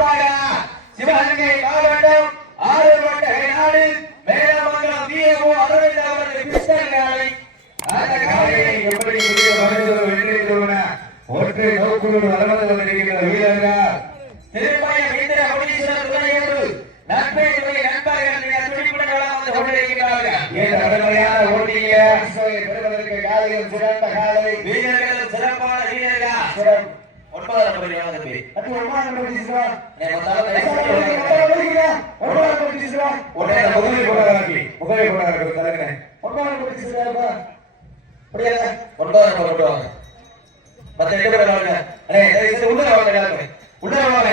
சார்பாக சிவகங்கை மாவட்டம் ஆறுபட்ட நாடு மேலமங்கலம் விஏஓ அரவிந்த் அவர்கள் அந்த காலையை எப்படி புதிய வென்றிருந்தவன ஒற்றை நோக்குள் வளர்ந்து வீரர்கள்? திருமய முனீஸ்வரர் துணையோடு நண்பர்கள் வந்து கொண்டிருக்கிறார்கள் இந்த கடுமையான பெறுவதற்கு காலையில் சிறந்த காலை. வீரர்கள் ஒன்பதாம் நம்பர் பேர் அது ஒன்பதாம் நம்பர் ஒன்பதாம் நம்பர் போடாதீங்க நம்பர் பேசுவா புரியாத ஒன்பதாம் நம்பர் கொண்டு வாங்க மத்த ரெண்டு பேரும் வாங்க அண்ணே தயவு செய்து உள்ள வாங்க எல்லாருமே உள்ள வாங்க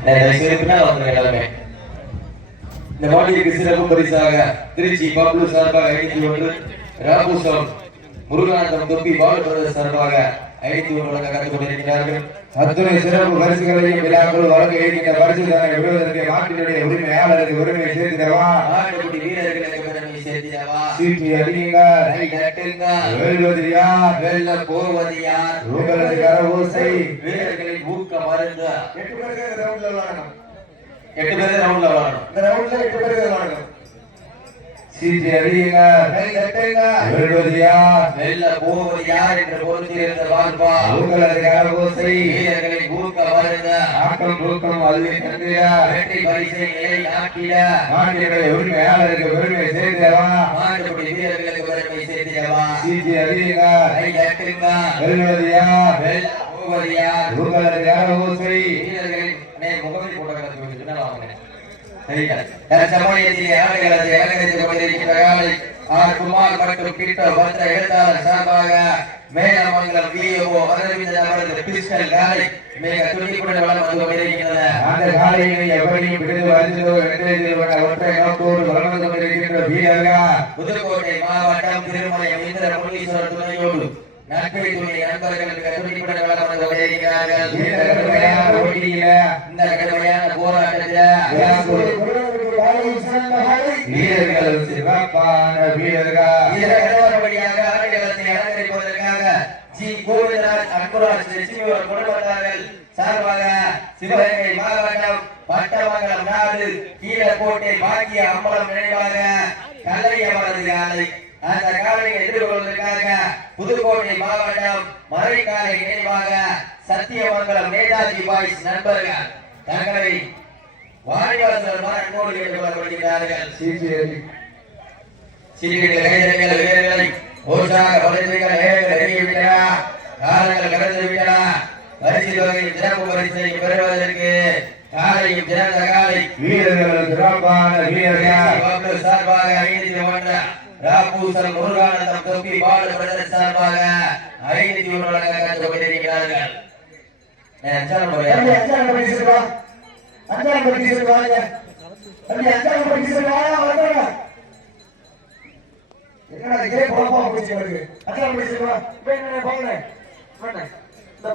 அண்ணே, தயவு செய்து பின்னால வந்துருங்க எல்லாருமே இந்த போட்டிக்கு சிறப்பு பரிசாக திருச்சி பப்ளு சார்பாக ஐநூத்தி ஒன்று. ராபுசம் முருகானந்தம் தொப்பி பால் பிரதர் சார்பாக ஐநூத்தி ஒன்று வழங்க கற்றுக் கொண்டிருக்கிறார்கள். அத்துணை சிறப்பு பரிசுகளையும் விழாக்கள் வழங்க இருக்கின்ற பரிசுதானை விடுவதற்கு நாட்டினுடைய உரிமையாளருக்கு உரிமை சேர்த்திடவா சீட்டி அடியுங்க கை தட்டுங்க வெல்வது யார்? வெல்ல போவது யார்? உங்களது கரவோசை வீரர்களின் ஊக்க மருந்து. எட்டு பேருக்கு ரவுண்ட்ல எட்டு விளையாடணும் இந்த ரவுண்ட்ல எட்டு பேருக்கு விளையாடணும் சீட்டி அடியுங்க கை தட்டுங்க வெல்வது யார் வெல்ல போவது யார் என்று பொறுத்திருந்த வாழ்வா உங்களது கரவோசை வீரர்களின் ஊக்க மருந்து ஆக்கம் தூக்கம் அள்ளி தந்தையா வெற்றி பரிசை நிலை நாட்டிட. நாட்டினுடைய உரிமையாளருக்கு பெருமை சேர்த்தவா? ஆட்டுக்குட்டி வீரர்களுக்கு பெருமை யார் வெல்ல போவது யார்? உங்களது வீரர்களின் முகவரி போட்ட கணக்கு கொஞ்சம் பின்னால வாங்க. சரிங்க. தற்சமயத்திலே ஆடுகளத்தை அலங்கரித்துக் கொண்டிருக்கின்ற காலை ஆர் குமார் மற்றும் பீட்டர் பத்ர எழுத்தாளர் சார்பாக மேலமங்கலம் விஓ அரவிந்தன் அவரது பிஸ்டல் காலை மிக துடிப்புடன் வளம் வந்து கொண்டிருக்கின்றன அந்த காலையினை எவரையும் பிடித்து வருகிறதோ என்று ஒற்றை நோக்கோடு வளர்ந்து கொண்டிருக்கின்ற வீரர்கள்? புதுக்கோட்டை மாவட்டம் திருமலை இந்திர முனீஸ்வரர் துணையோடு நட்பை துணை நண்பர்கள் மிக துடிப்புடன் வளம் வந்து கொண்டிருக்கிறார்கள் இந்த கடுமையான போட்டியில இந்த கடுமையான போராட்டத்தில் வீரர்கள் சிறப்பான வீரர்கள் இதற்கடுத்தபடியாக ஆடுகளத்தை அலங்கரிப்பதற்காக ஜி கோவிந்தராஜ் அன்புராஜ் லட்சுமியோர் குடும்பத்தார்கள் சார்பாக சிவகங்கை மாவட்டம் பட்டமங்கலம் நாடு கீழக்கோட்டை பாக்கிய அம்பலம் நினைவாக கல்லையவரது காலை அந்த காலையை எதிர்கொள்வதற்காக புதுக்கோட்டை மாவட்டம் மறைக்காலை நினைவாக சத்தியமங்கலம் நேதாஜி பாய்ஸ் நண்பர்கள் தங்களை வாணிவாசல் அன்போடு கேட்டுக்கொள்ளப்படுகிறார்கள் சிசிஐ சீரியர்கள் கைதங்கள் வீரர்களை காலங்கள் கடந்து விட்டா பரிசு சிறப்பு பரிசை பெறுவதற்கு காலையும் சிறந்த காலை வீரர்கள் சிறப்பான வீரர்கள். சார்பாக ஐநூத்தி ஒன்று ராபூசல் முருகானந்தம் தொப்பி பாலு பிரதர் சார்பாக ஐநூத்தி ஒன்று வழங்க கொண்டிருக்கிறார்கள் அஞ்சாம்? தம்பி அஞ்சாம் படி சொல்லுவா அஞ்சாம் படி சொல்லுவாங்க தம்பி அஞ்சாம் படி சொல்லுவாங்க வந்தாங்க என்னடா இதே குழப்பமா போச்சு எனக்கு அஞ்சாம் படி சொல்லுவா இப்போ என்ன போங்க வேணே இந்த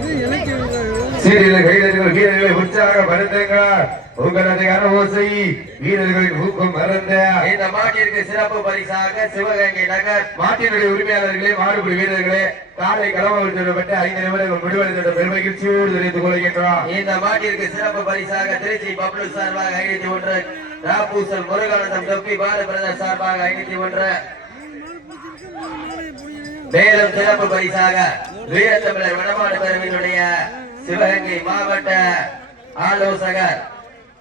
சீரியல் கைதர்கள் வீரர்களை உற்சாகப்படுத்துங்க உங்களது கரவோசை வீரர்களின் ஊக்கம் மறந்த இந்த மாட்டிற்கு சிறப்பு பரிசாக சிவகங்கை நகர் மாட்டினுடைய உரிமையாளர்களே மாடுபிடி வீரர்களே காலை களவில் சொல்லப்பட்ட ஐந்து நிமிடங்கள் முடிவடைந்த பெருமகிழ்ச்சியோடு தெரிவித்துக் கொள்கின்றோம். இந்த மாட்டிற்கு சிறப்பு பரிசாக திருச்சி பப்ளு சார்பாக ஐநூத்தி ஒன்று ராப்பூசல் முருகானந்தம் தொப்பி பாலபிரதர் சார்பாக ஐநூத்தி ஒன்று. மேலும் சிறப்பு பரிசாக வீரத்தமிழர் வடமாடு பேரவையினுடைய சிவகங்கை மாவட்ட ஆலோசகர்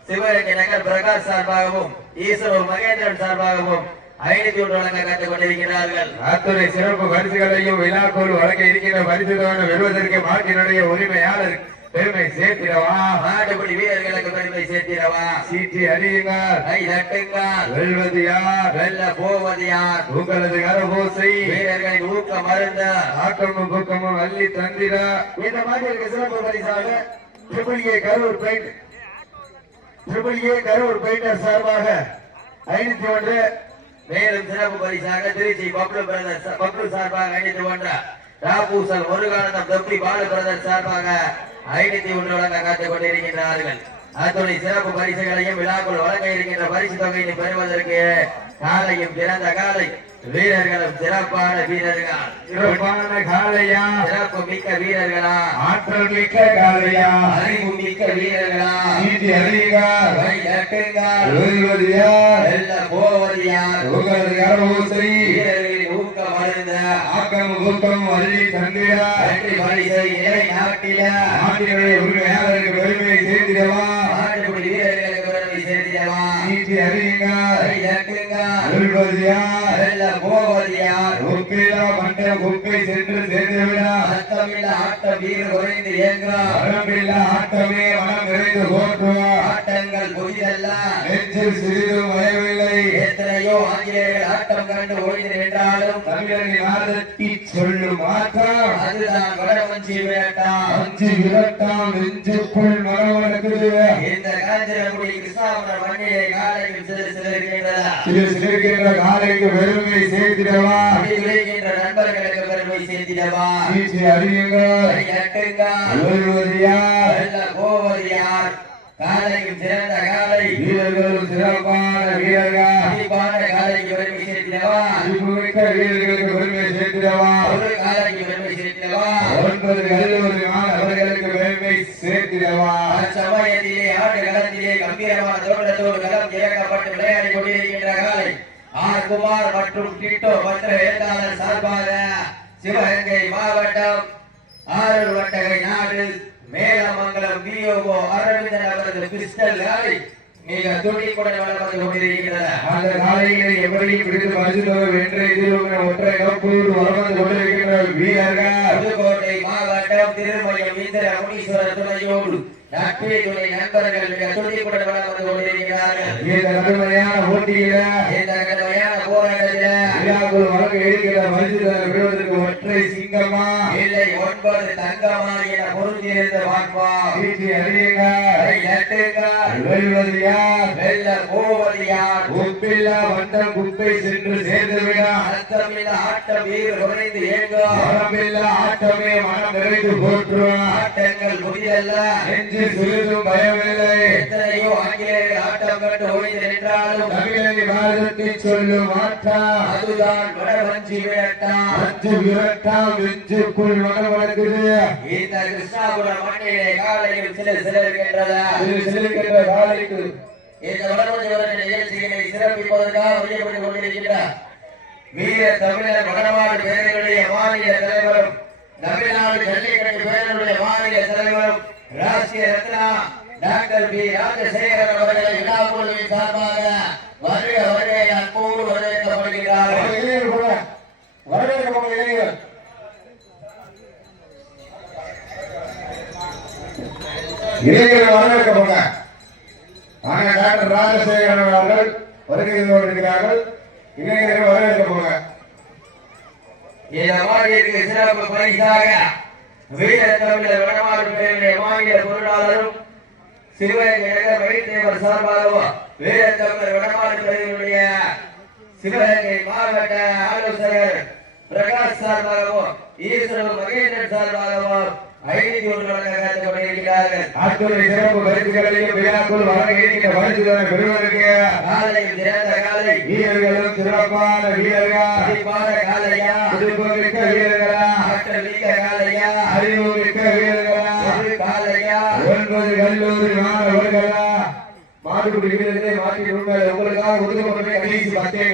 சிவகங்கை நகர் பிரகாஷ் சார்பாகவும் ஈஸ்வரர் மகேந்திரன் சார்பாகவும் ஐநூத்தி ஒன்று வழங்க கற்றுக் கொண்டிருக்கிறார்கள். அத்துறை சிறப்பு பரிசுகளையும் விழாக்கோடு வழங்க இருக்கின்ற பரிசுகளும் வெல்வதற்கு மாட்டினுடைய உரிமையாளர் பெருமை சேர்த்திடவா? நாட்டுப்படி வீரர்களுக்கு பெருமை சேர்த்திடவா? சீட்டி அறியுங்கள் கை தட்டுங்கள் வெல்வது யார்? வெல்ல போவது யார்? உங்களது கரபோசை வீரர்களின் ஊக்க மருந்த. ஆக்கமும் பூக்கமும் அள்ளி தந்திட. இந்த மாதிரி சிறப்பு பரிசாக triple A Karur paint triple A Karur painter சார்பாக ஐநூத்தி ஒன்று. மேலும் சிறப்பு பரிசாக திருச்சி பப்ளு பிரதர்ஸ் பப்ளு சார்பாக ஐநூத்தி ஒன்று. ராபூசல் முருகானந்தம் தொப்பி பாலு பிரதர் சார்பாக ஐநூத்தி ஒன்று வழங்க காத்துக் கொண்டிருக்கின்றார்கள் அத்துணை சிறப்பு பரிசுகளையும் விழாக்குள் வழங்க இருக்கின்ற பரிசு தொகையை பெறுவதற்கு காலையும் பிறந்த காலை வீரர்களும் சிறப்பான வீரர்கள்? சிறப்பான காளையா சிறப்பு மிக்க வீரர்களா? ஆற்றல் மிக்க காளையா அறிவு மிக்க வீரர்களா? சீட்டி அறியுங்கள் கை தட்டுங்கள் வெல்வது யார்? வெல்ல போவது யார்? உங்களது வீரர்களின் ஊக்கம் அருந்த பூக்கமும் அள்ளி தந்திட நாட்டில. நாட்டினுடைய உரிமையாளருக்கு பெருமை சேர்த்திடவா? நாட்டுப்படி வீரர்களுக்கு பெருமை சேர்த்திடவா? சீட்டி அறியுங்கள். கை தட்டுங்கள் வெல்வது யார் வெல்ல போவது யார் உப்பிலா மண்ட குப்பை சென்று சேர்ந்து விடா சத்தமில்ல ஆட்டம் வீரர் குறைந்து ஏங்குறார் வரம்பில்லா ஆட்டமே மனம் நிறைந்து போற்றுவா. ஆட்டங்கள் புதிதல்ல. நெஞ்சில் சிறிதும் பயமில்லை எத்தனையோ ஆங்கிலேயர்கள் ஆட்டம் கண்டு ஓய்ந்து நின்றாலும் தமிழனை வாதத்தி சொல்லும் ஆட்டம் அதுதான் வடமஞ்சி வேட்டாம் அஞ்சு விரட்டாம் நெஞ்சுக்குள் மரவணக்குது இந்த காஞ்சிரங்குடி கிருஷ்ணாபுரம் மண்ணிலே காலையில் சிறு சிலர்கின்றதா சிறு சிறுகின்ற காலைக்கு பெருமை சேர்த்திடவா? அப்படி விளைகின்ற நண்பர்களுக்கு பெருமை சேர்த்திடவா? சீட்டி அறியுங்கள் கை தட்டுங்கள் வெல்வது யார்? வெல்ல போவது யார்? காலையில் சிறந்த காலை. வீரர்களும் சிறப்பான வீரர்கள். அடிப்பான காலைக்கு பெருமை சேர்த்திடவா? அறிவுமிக்க வீரர்களுக்கு பெருமை சேர்த்திடவா? ஒரு காலைக்கு பெருமை சேர்த்திடவா? ஒன்பது கல்லூரி மாணவர்களுக்கு பெருமை சேர்த்திடவா? அச்சமயத்திலே ஆட்டு களத்திலே கம்பீரமான தோட்டத்தோடு களம் இறக்கப்பட்டு விளையாடி கொண்டிருக்கின்ற காலை. ஆர் குமார் மற்றும் டிட்டோ மற்ற எழுத்தாளர் சார்பாக சிவகங்கை மாவட்டம் ஆரூர் வட்டகை நாடு மேலமங்கலம் விஓஓ அரவிந்தன் அவரது பிஸ்டல் காலை. மிக துணிப்புடன் வளம் வந்து கொண்டிருக்கின்றன அந்த காலையிலே எப்படி பிடித்து பரிசு வென்று எதிர்க்கிற ஒற்றை நோக்கோடு வளர்ந்து கொண்டிருக்கின்ற வீரர்கள். புதுக்கோட்டை மாவட்டம் திருமயம் இந்திர முனீஸ்வரர் துணையோடு நட்பே துணை நண்பர்கள் மிக துணிப்புடன் வளம் வந்து கொண்டிருக்கிறார்கள். இந்த கடுமையான போட்டியில இந்த கடுமையான போராட்டத்தில் விழாக்குள் வழங்க இருக்கிற பரிசு விடுவதற்கு ஒற்றை சிங்கமா? ஒன்பது தங்கமா என பொருந்திருந்து பார்ப்போம் சீட்டி அறியுங்கள் வெல்ல போவது யார் உப்பில்லா வண்டம் குப்பை சென்று சேர்ந்து விடா அர்த்தமில்ல ஆட்டம் வீறு குறைந்து ஏங்கும் வரம்பில்லா ஆட்டமே மனம் நிறைந்து போற்றுவா ஆட்டங்கள் புதிதல்ல நெஞ்சில் சிறிதும் பயமில்லை. எத்தனையோ ஆங்கிலேயர்கள் ஆட்டம் கண்டு ஓய்ந்து நின்றாலும் தமிழனை பாரதத்தை சொல்லும் ஆட்டா அதுதான் வடவஞ்சி விரட்டாம் அஞ்சு விரட்டாம் நெஞ்சுக்குள் மனம் வளர்க்குது இந்த கிருஷ்ணாபுரம் மண்ணிலே காலையில் சில காலைக்கு இந்த நிகழ்ச்சிகளை சிறப்பிப்பதற்காக வீர தமிழர் வடநாடு பேரவையுடைய மாநில தலைவரும் தமிழ்நாடு ஜல்லிக்கட்டு பேரவையுடைய மாநில தலைவரும் ராஷ்டிரிய ரத்னா டாக்டர் பி. ராஜசேகரன் அவர்களை விழாக்குழுவின் சார்பாக இளைஞர்கள் வரவேற்கப்பட ஆனால் டாக்டர் ராஜசேகரன் அவர்கள் வருகை தந்து கொண்டிருக்கிறார்கள் இளைஞர்கள் வரவேற்கப்படுங்க. இந்த சிறப்பு பரிசாக வீர தமிழர் பேருடைய மாநில பொருளாளரும் சிவகங்கை வைத்தேவர் சார்பாகவும் வீர தமிழர் பேருடைய சிவகங்கை மாவட்ட ஆலோசகர் பிரகாஷ் சார்பாகவும் ஈஸ்வரன் மகேந்திரன் சார்பாகவும் ஐநூத்தி ஒன்று வழங்க காத்துக் சிறப்பு பரிசுகளையும் விழாக்குள் பரிசுகளை பெறுவதற்கு காலை சிறந்த காலை. வீரர்களும் சிறப்பான வீரர்கள். குறிப்பான காலையா. புதுப்புமிக்க வீரர்களா. ஆற்றல் மிக்க காலையா. அறிவுமிக்க வீரர்களா. காலையா. ஒன்பது கல்லூரி மாணவர்களா. மாட்டுக்குடி வீரர்களே மாற்றி உங்கள் உங்களுக்காக ஒதுக்கப்பட்ட கடைசி பத்தே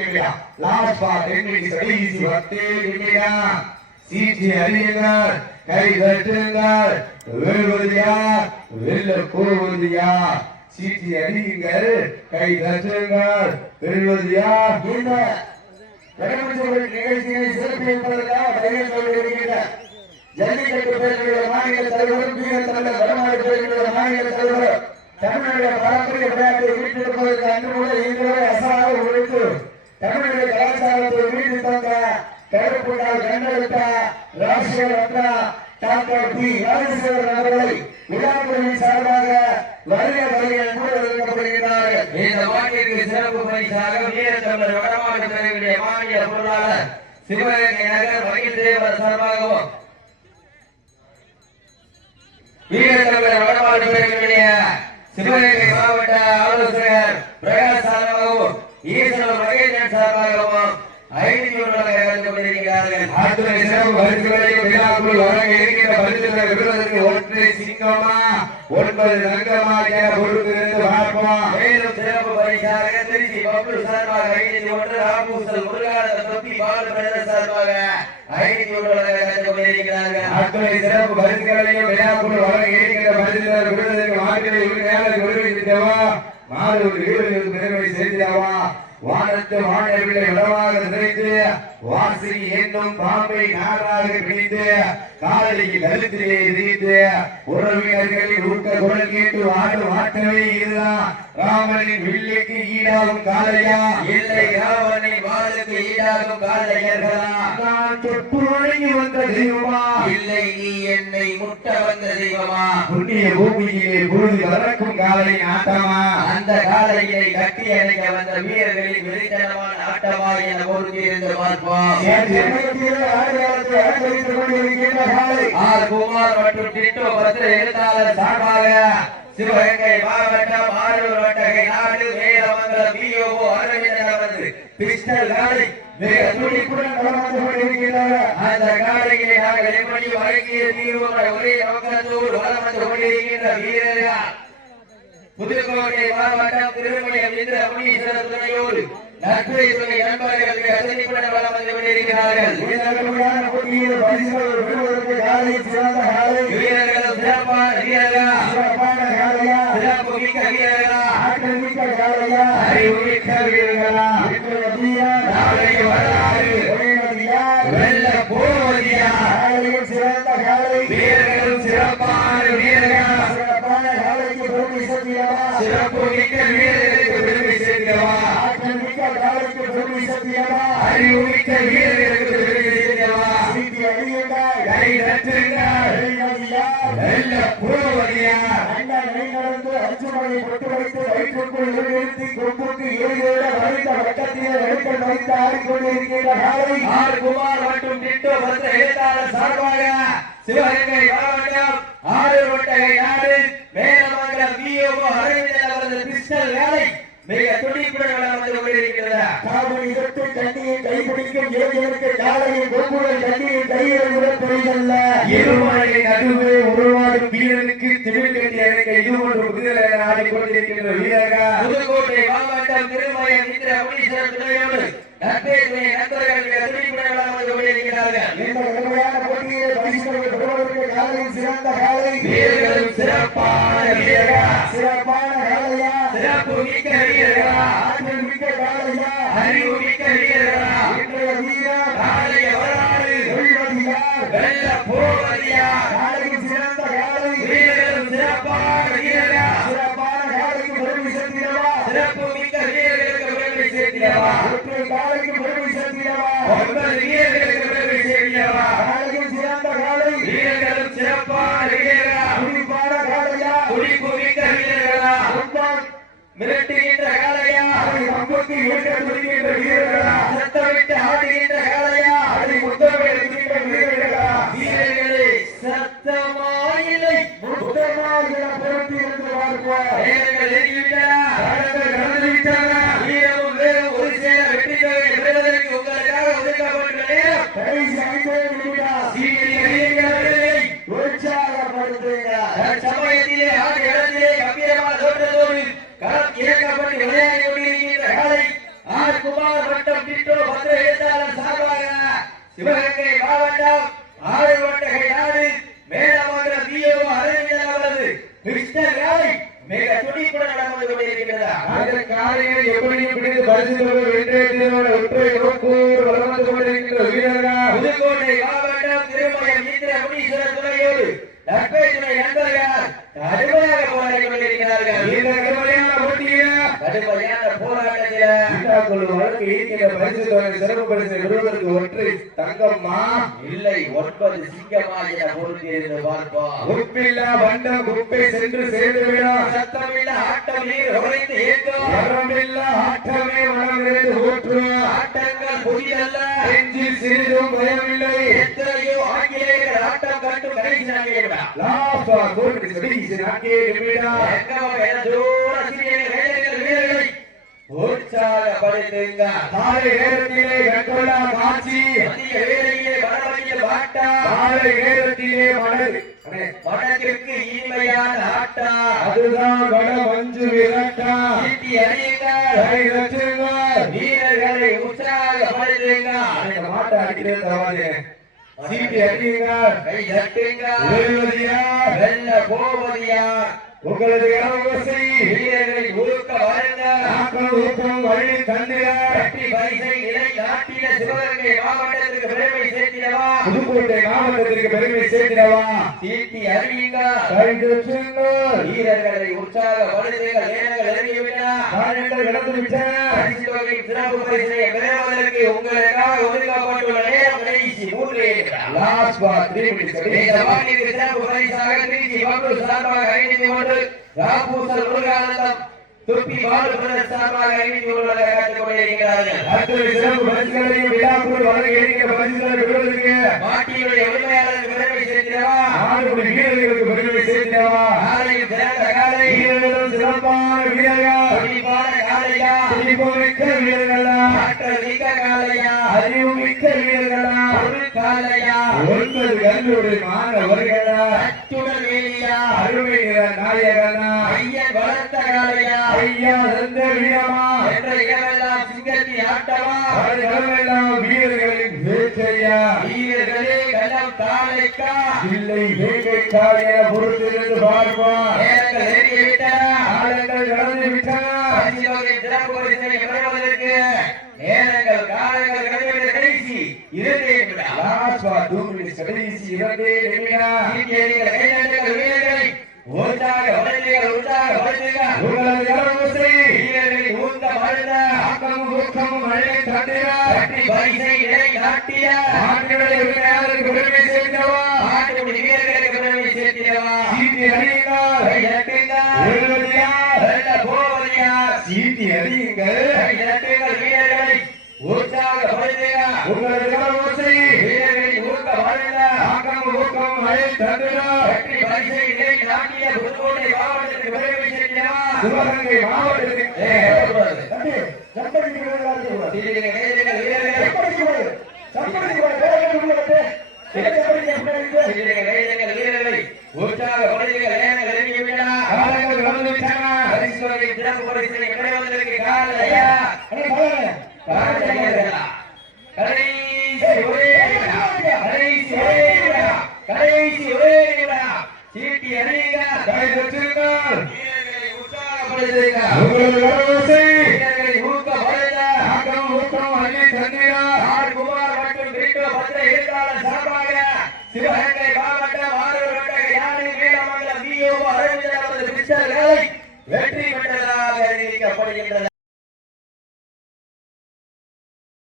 லாஸ்ட் பார்ட் எங்களுக்கு பத்தே சீட்டி அறியுங்கள் கை தட்டுங்கள். வெல்வது யார் வெல்ல போவது யார் சீட்டி அறியுங்கள் கை தட்டுங்கள். வெல்வது யார் இந்த கடமைச்சொல்லின் சிறப்பிப்பதற்காக ஜல்லிக்கட்டு பேர்களுடைய மாநில தலைவரும் வீர மாநில தமிழக பாரம்பரிய விளையாட்டை மீட்டெடுப்பதற்கு அன்று முதல் இன்று வரை அசாக உழைத்து தமிழக கலாச்சாரத்தை மீட்டு தந்த கருப்புண்டால் கண்டெடுத்த டாக்டர் பி அவர்களை விழாக்குழுவின் சார்பாக வருக வருக என்று இந்த சிறப்பு பரிசாக வீரத்தமிழர் வடமாடு பிரிவுடைய மாநில பொருளாளர் சிவகங்கை நகர் தேவர் சார்பாகவும் வீரத்தமிழர் வடமாடு பிரிவுடைய சிவகங்கை மாவட்ட ஆலோசகர் பிரகாஷ் சார்பாகவும் ஈஸ்வரன் மகேந்திரன் சார்பாகவும் ஒன்பது தங்கமா என பொறுத்திருந்து பார்ப்போம். மேலும் சிறப்பு பரிசாக திருச்சி பப்ளு சார்பாக ஐநூத்தி ஒன்று ராமூசல் முருகானந்த தொப்பி பாலு பிரதர் சார்பாக ஐநூத்தி ஒன்று சிறப்பு பரிசுகளையும் விழாக்குள் வழங்க இருக்கின்ற பரிசுகளை பெறுவதற்கு மாற்றினை நேரம் விடுவித்தவா மாறு வீரர்களுக்கு பெருமை செய்தவா வானத்து வானவில்லை இடமாக நிறைந்து வாசி என்னும் பாம்பை நாராக பிடித்து காதலிக்கு கழுத்திலே எரிந்து உறவினர்களின் ஊக்க குரல் கேட்டு ஆடும் ஆட்டமே இதுதான். ராமனின் வில்லுக்கு ஈடாகும் காலையா இல்லை ராவனின் வாளுக்கு ஈடாகும் காலையர்களா நான் தொட்டு வந்த தெய்வமா? இல்லை நீ என்னை முட்ட வந்த தெய்வமா? புண்ணிய பூமியிலே பொழுது வளர்க்கும் காலை ஆட்டமா? அந்த காலையை கட்டி அணைக்க வந்த வீரர்களின் வெளித்தனமான ஆட்டமா என பொருந்தி இருந்து பார்ப்போம். ஆர். குமார் மற்றும் டிட்டோ பத்திர எழுத்தாளர் சார்பாக சிவகங்கை மாவட்டம் ஆரூர் வட்டகை நாடு வேலமங்கலம் பிஓஓ அரவிந்தன் அவரது பிஸ்டல் காலை மிக துடிப்புடன் வலம் வந்து கொண்டிருக்கிறார். அந்த காலையை நாங்கள் எப்படி வழங்கிய தீர்வுகளை ஒரே நோக்கத்தோடு வலம் வந்து கொண்டிருக்கின்ற வீரர்கள். புதுக்கோட்டை மாவட்டம் திருமயம் இந்திர முனீஸ்வரர் துணையோடு வீரர்களும் சிறப்பான வீரர்களா சிறப்பு மிக்க வீரர்களா? அறிவு மிக்க வீரர்களா? ஆர் குமார் மற்றும் டிட்டோ பத்திர எழுத்தாளர் சார்பாக சிவகங்கை மாவட்டம் ஆறு ஒட்டகை நாடு மேலமங்கலம் விஓஓ அரவிந்தன் அவரது பிஸ்டல் வேலை. மிக துடிப்புடன் வளம் கொண்டிருக்கிறது. காவடி தொட்டு கண்ணியை கைப்பிடிக்கும் இளைஞருக்கு காலையில் கொம்புடன் கண்ணியை கையில் விடப்படுகிறல்ல இருமலை நடுவே உருவாடும் வீரனுக்கு திருவிக்கட்டி அணைக்க இது ஒன்று விடுதலை ஆடிக்கொண்டிருக்கின்ற வீரர்கள் புதுக்கோட்டை மாவட்டம் திருமயம் இந்திர முனீஸ்வரர் துணையோடு நட்பே துணை நண்பர்கள் மிக துடிப்புடன் மிரட்டுகின்ற காலையா பங்குக்கு இயக்க முடிகின்ற சிவகங்கை மாவட்டம் ஆறு வட்டகை நாடு மேலமங்கலம் பிஓ அரவிந்தன் அவரது காலை மிக துடிப்புடன் நடந்து கொண்டிருக்கிறதா அந்த காலையில் எப்படியும் பிடித்து பரிசு பெற வென்றே தீரோட ஒற்றை நோக்கோடு வலம் வந்து கொண்டிருக்கின்ற வீரர்கள் புதுக்கோட்டை மாவட்டம் திருமயம் இந்திர முனீஸ்வரர் துணையோடு நட்பை துணை நண்பர்கள் கடுமையாக போராடி கொண்டிருக்கிறார்கள். இந்த கடுமையான போட்டியில கடுமையான போராட்டத்தில் சீட்டாக்குழு வழக்கு ஈர்க்கிற பரிசு தொகை சிறப்பு பரிசு பெறுவதற்கு ஒற்றை ஒன்பது சிங்கமா என பொறுத்திருந்து பார்ப்போம். உப்பில்லா வண்டம் குப்பை சென்று சேர்ந்துவிடும் சத்தமில்ல ஆட்டம் உழைத்து ஏற்கும். வரமில்லா ஆட்டமே நிறைந்து ஊற்றும்? ஆட்டங்கள் புதிதல்ல நெஞ்சில் சிறிதும் பயமில்லை. எத்தனையோ ஆங்கிலேயர்கள் ஆட்டம் கண்டு கடைசி நிமிடம் என சிறிய வேலைகள் வீரர்களை உற்சாகப்படுத்துங்க. காலை நேரத்திலே காட்சி. வேலையிலே பாட்டா காலை நேரத்திலே அண்ணே, மனதிற்கு இனிமையான ஆட்டா. அதுதான் வட மஞ்சு விரட்டா. சீட்டி அடியுங்கள் கை ரசிகர்கள் வீரர்களை உற்சாகப்படுத்துங்க இந்த மாட்டை அடிக்கிறது தவறு. சீட்டி அடியுங்கள் கை வெல்ல போவதியா? உங்களது இளவரசி ஊக்க வருங்க ஆக்கள் ஊக்கம் வழி தந்திர வெற்றி பரிசை நிலை நாட்டின சிவகங்கை மாவட்டத்திற்கு பெருமை சேர்த்திடவா? புதுக்கோட்டை மாவட்டத்திற்கு பெருமை சேர்க்கிறவா சீட்டி அறியுங்க கை ரசிகர்கள் வீரர்களை உற்சாகப்படுத்துங்க நேரங்கள் நெருங்கிவிட்டன காரியங்கள் நடந்து விட்டன பரிசு தொகை சிறப்பு பரிசை பெறுவதற்கு உங்களுக்காக ஒதுக்கப்பட்டுள்ள நேரம் கடைசி மூன்று நிமிடம். லாஸ்ட் பார் த்ரீ மினிட்ஸ் இந்த வாக்கிற்கு சிறப்பு பரிசாக திருச்சி பம்பு சார்பாக ஐநூத்தி ஒன்று ராப்பூசல் முருகானந்தம் துப்பி பிரதர் சார்பாக ஐநூத்தி ஒன்று காத்துக் கொண்டிருக்கிறார்கள் அத்தனை சிறப்பு பரிசுகளையும் விழாக்குள் வழங்க இருக்கிற பரிசுகளை பெறுவதற்கு மாட்டியுடைய உரிமையாளருக்கு பெருமை சேர்க்கிறவா ஆடுபடி வீரர்களுக்கு பெருமை சேர்க்கிறவா காலையில் சிறந்த காலை. வீரர்களும் சிறப்பான வீரர்கள். துடிப்பான காலையா? துடிப்புமிக்க வீரர்களா? ஆற்றல் மிக்க காலையா? அறிவு மிக்க வீரர்களா? ஒரு காலையா? ஒன்பது கல்லூரி மாணவர்களா? அச்சுடல் வேலியா அருமை நாயகனா ஐயன் வளர்த்த காலையா ஐயா சிறந்த வீரமா என்ற இடமெல்லாம் சிங்கத்தின் ஆட்டமா அவர்களெல்லாம் வீரர்களின் பேச்சையா வீரர்களே கள்ளம் காலைக்கா இல்லை வேங்கை காலைய பொறுத்திருந்து பார்ப்போம் நேரங்கள் நெருங்கிவிட்டன காலங்கள் கடந்து விட்டன. பரிசு வகை சிறப்பு பரிசனை பெறுவதற்கு நேரங்கள் காலங்கள் கடந்து கடைசி இரண்டு நிமிடம். லாஸ்ட் பார் டூ மினிட்ஸ் கடைசி இரண்டே நிமிடம் உற்சாக வளர்ந்தீர்கள் உற்சாக வளர்ந்தீர்கள் உங்களது இளவரசி ஊக்க மருந்த ஆக்கம் ஊக்கம் மழை தந்திர பரிசை நிலை நாட்டிய ஆண்களை உரிமையாளருக்கு பெருமை சேர்ந்தவா நாட்டுப்படி வீரர்களுக்கு பெருமை சேர்த்திடவா சீட்டி அடியுங்கள் கை தட்டுங்கள் வெல்வது யார்? வெல்ல போவது யார் சீட்டி அடியுங்கள் கை தட்டுங்கள் வீரர்களை உற்சாக படுத்துங்கள் உங்களது இளவரசி வீரர்களை ஊக்க மருந்த ஆக்கம் ஊக்கம் மழை தந்திர வெற்றி பரிசை நிலை நாட்டிய புதுக்கோட்டை மாவட்டத்திற்கு பெருமை சேர்த்திடவா சிவகங்கை மாவட்டத்தில் ஏய், போகக்கூடாது. தம்பி, சம்பளத்துக்கு விடுதலை கூடாது. வீரர்கள் கைதட்டுங்கள் வீரர்களை சம்பளத்துக்கு கூடாது. சம்பளத்துக்கு கூடாது. வேற எதுவும் கூடாது. வேற எதுவும் கூடாது. வீரர்கள் கைதட்டுங்கள் வீரர்களை உற்சாக நெருங்கிவிட்டன காலங்கள் கடந்து விட்டன. பரிசு வகை